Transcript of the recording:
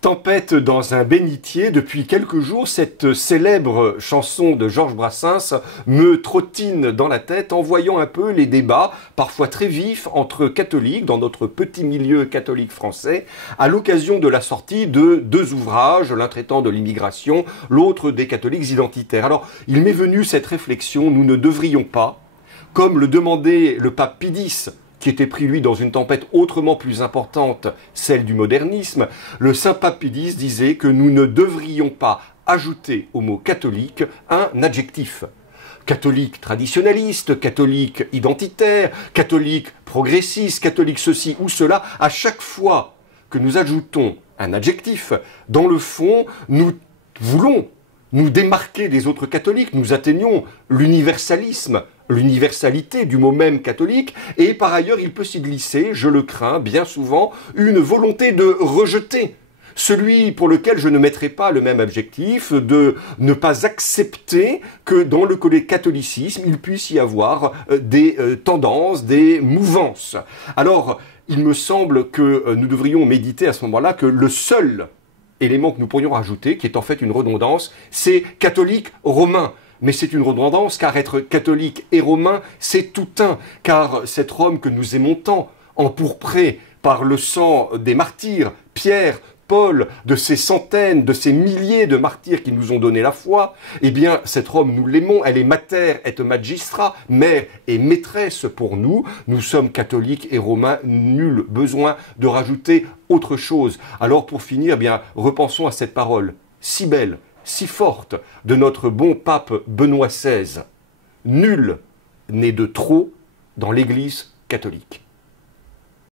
Tempête dans un bénitier, depuis quelques jours, cette célèbre chanson de Georges Brassens me trottine dans la tête en voyant un peu les débats, parfois très vifs, entre catholiques, dans notre petit milieu catholique français, à l'occasion de la sortie de deux ouvrages, l'un traitant de l'immigration, l'autre des catholiques identitaires. Alors, il m'est venu cette réflexion, nous ne devrions pas, comme le demandait le pape Pie X, qui était pris, lui, dans une tempête autrement plus importante, celle du modernisme, le saint pape Pie X disait que nous ne devrions pas ajouter au mot catholique un adjectif. Catholique traditionnaliste, catholique identitaire, catholique progressiste, catholique ceci ou cela, à chaque fois que nous ajoutons un adjectif, dans le fond, nous voulons nous démarquer des autres catholiques, nous atteignons l'universalisme, l'universalité du mot même catholique, et par ailleurs il peut s'y glisser, je le crains bien souvent, une volonté de rejeter celui pour lequel je ne mettrai pas le même adjectif, de ne pas accepter que dans le catholicisme il puisse y avoir des tendances, des mouvances. Alors il me semble que nous devrions méditer à ce moment-là que le seul élément que nous pourrions rajouter, qui est en fait une redondance, c'est catholique romain. Mais c'est une redondance, car être catholique et romain, c'est tout un. Car cette Rome que nous aimons tant, empourprée par le sang des martyrs, Pierre, Paul, de ces centaines, de ces milliers de martyrs qui nous ont donné la foi, eh bien, cette Rome, nous l'aimons, elle est mater et magistra, mère et maîtresse pour nous. Nous sommes catholiques et romains, nul besoin de rajouter autre chose. Alors, pour finir, eh bien, repensons à cette parole si belle, si forte de notre bon pape Benoît XVI. Nul n'est de trop dans l'Église catholique.